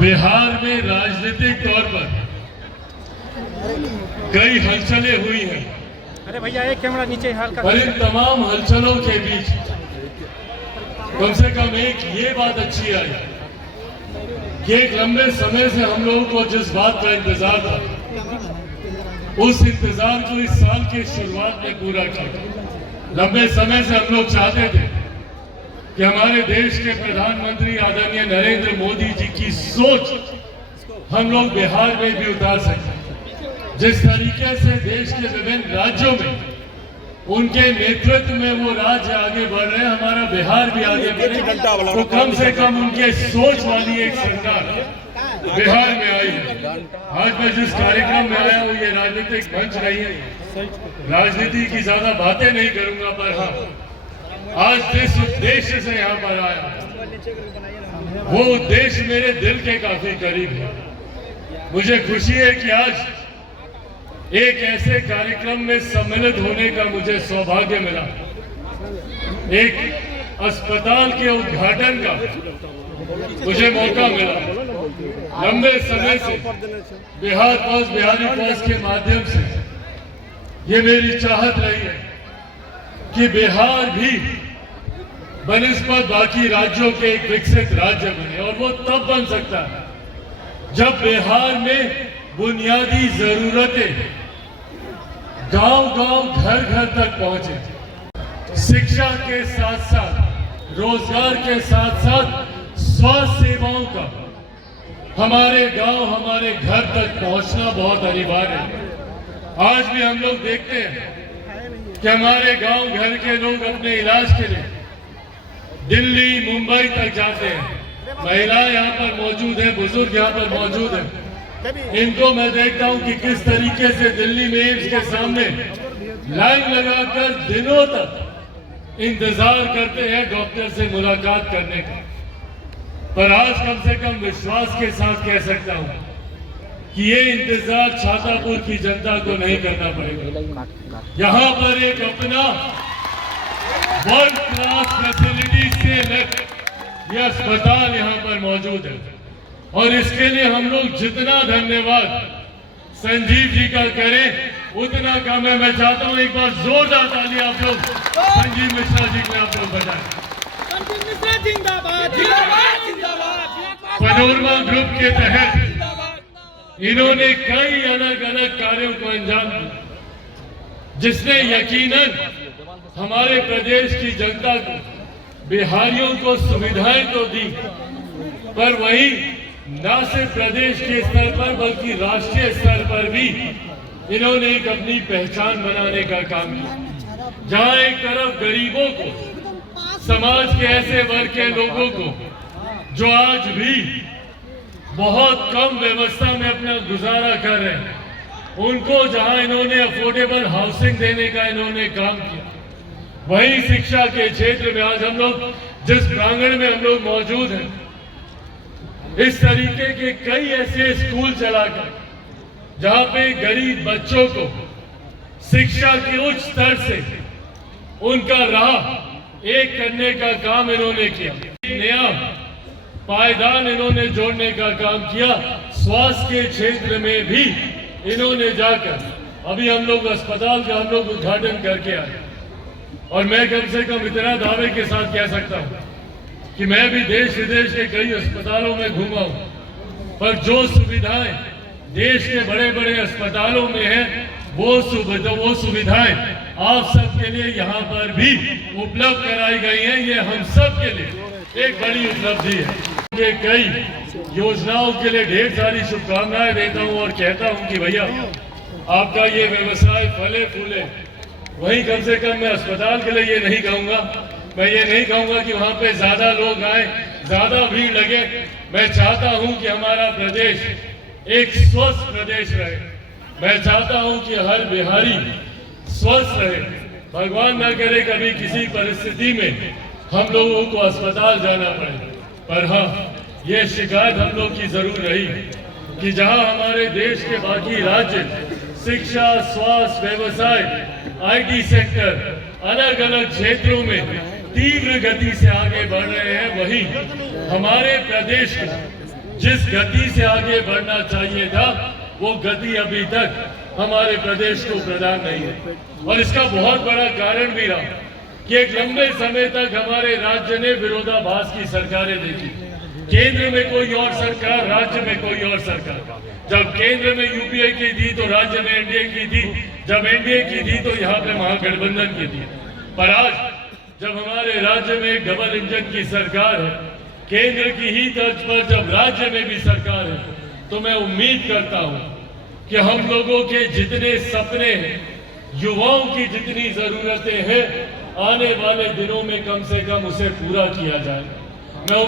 बिहार में राजनीतिक तौर पर कई हलचलें हुई हैं। अरे भैया एक कैमरा नीचे हाल का। पर इन तमाम हलचलों के बीच कम से कम एक ये बात अच्छी आई कि एक लंबे समय से हम लोगों को जिस बात का इंतजार था, उस इंतजार को इस साल की शुरुआत में पूरा किया। लंबे समय से हम लोग चाहते थे कि हमारे देश के प्रधानमंत्री आदरणीय नरेंद्र मोदी जी की सोच हम लोग बिहार में भी उतार सकें। जिस तरीके से देश के विभिन्न राज्यों में उनके नेतृत्व में वो राज्य आगे बढ़ रहे हैं, हमारा बिहार भी आगे बढ़े, तो कम से कम उनके सोच वाली एक सरकार बिहार में आई है। आज मैं जिस कार्यक्रम में आया हूँ, ये राजनीतिक मंच नहीं है, राजनीति की ज्यादा बातें नहीं करूंगा, पर हाँ, आज जिस उद्देश्य से यहाँ पर आया, वो उद्देश्य मेरे दिल के काफी करीब है। मुझे खुशी है कि आज एक ऐसे कार्यक्रम में सम्मिलित होने का मुझे सौभाग्य मिला। एक अस्पताल के उद्घाटन का मुझे मौका मिला। लंबे समय से बिहार पोस्ट, बिहारी पोस्ट के माध्यम से ये मेरी चाहत रही है कि बिहार भी बनिस्बत बाकी राज्यों के एक विकसित राज्य बने, और वो तब बन सकता है जब बिहार में बुनियादी जरूरतें गांव-गांव, घर-घर तक पहुंचे। शिक्षा के साथ साथ, रोजगार के साथ साथ स्वास्थ्य सेवाओं का हमारे गांव, हमारे घर तक पहुंचना बहुत अनिवार्य है। आज भी हम लोग देखते हैं कि हमारे गांव घर के लोग अपने इलाज के लिए दिल्ली, मुंबई तक जाते हैं। महिलाएं यहाँ पर मौजूद हैं, बुजुर्ग यहाँ पर मौजूद हैं। इनको मैं देखता हूं कि किस तरीके से दिल्ली में एम्स के सामने लाइन लगाकर दिनों तक इंतजार करते हैं डॉक्टर से मुलाकात करने का। पर आज कम से कम विश्वास के साथ कह सकता हूं कि ये इंतजार छातापुर की जनता को नहीं करना पड़ेगा। यहाँ पर एक अपना वर्ल्ड क्लास फैसिलिटी से ये अस्पताल यहाँ पर मौजूद है, और इसके लिए हम लोग जितना धन्यवाद संजीव जी का करें उतना कम है। मैं चाहता हूं एक बार जोरदार ताली आप लोग संजीव मिश्रा जी को आप लोग बजाएं। पनोरमा ग्रुप के तहत इन्होंने कई अलग अलग कार्यों को अंजाम दिया, जिसने यकीनन हमारे प्रदेश की जनता को, बिहारियों को सुविधाएं तो दी, पर वही न सिर्फ प्रदेश के स्तर पर बल्कि राष्ट्रीय स्तर पर भी इन्होंने एक अपनी पहचान बनाने का काम किया। जहां एक तरफ गरीबों को, समाज के ऐसे वर्ग के लोगों को जो आज भी बहुत कम व्यवस्था में अपना गुजारा कर रहे हैं, उनको जहां इन्होंने अफोर्डेबल हाउसिंग देने का इन्होंने काम किया, वहीं शिक्षा के क्षेत्र में आज हम लोग जिस प्रांगण में हम लोग मौजूद हैं, इस तरीके के कई ऐसे स्कूल चलाकर जहां पे गरीब बच्चों को शिक्षा के उच्च स्तर से उनका राह एक करने का काम इन्होंने किया। नया पायदान इन्होंने जोड़ने का काम किया। स्वास्थ्य के क्षेत्र में भी इन्होंने जाकर अभी हम लोग अस्पताल का हम लोग उद्घाटन करके आए, और मैं कम से कम इतना दावे के साथ कह सकता हूं कि मैं भी देश विदेश के कई अस्पतालों में घूमा हूं, पर जो सुविधाएं देश के बड़े बड़े अस्पतालों में हैं, वो सुविधाएं आप सबके लिए यहाँ पर भी उपलब्ध कराई गई हैं। ये हम सब के लिए एक बड़ी उपलब्धि है। ये कई योजनाओं के लिए ढेर सारी शुभकामनाएं देता हूँ और कहता हूँ कि भैया आपका ये व्यवसाय फले फूले। वहीं कम से कम मैं अस्पताल के लिए ये नहीं कहूँगा, मैं ये नहीं कहूँगा कि वहाँ पे ज्यादा लोग आए, ज्यादा भीड़ लगे। मैं चाहता हूँ कि हमारा प्रदेश एक स्वस्थ प्रदेश रहे। मैं चाहता हूँ कि हर बिहारी स्वस्थ रहे। भगवान न करे कभी किसी परिस्थिति में हम लोगों को अस्पताल जाना पड़े, पर हाँ, ये शिकायत हम लोग की जरूर रही कि जहाँ हमारे देश के बाकी राज्य शिक्षा, स्वास्थ्य, व्यवसाय, IT सेक्टर अलग अलग क्षेत्रों में तीव्र गति से आगे बढ़ रहे हैं, वहीं हमारे प्रदेश को जिस गति से आगे बढ़ना चाहिए था, वो गति अभी तक हमारे प्रदेश को प्रदान नहीं है। और इसका बहुत बड़ा कारण भी रहा कि एक लंबे समय तक हमारे राज्य ने विरोधाभास की सरकारें देखी। केंद्र में कोई और सरकार, राज्य में कोई और सरकार। जब केंद्र में यूपीए की थी तो राज्य में एनडीए की थी, जब एनडीए की थी तो यहाँ पे महागठबंधन की थी। पर आज जब हमारे राज्य में एक डबल इंजन की सरकार है, केंद्र की ही तर्ज पर जब राज्य में भी सरकार है, तो मैं उम्मीद करता हूं कि हम लोगों के जितने सपने हैं, युवाओं की जितनी जरूरतें हैं, आने वाले दिनों में कम से कम उसे पूरा किया जाए। मैं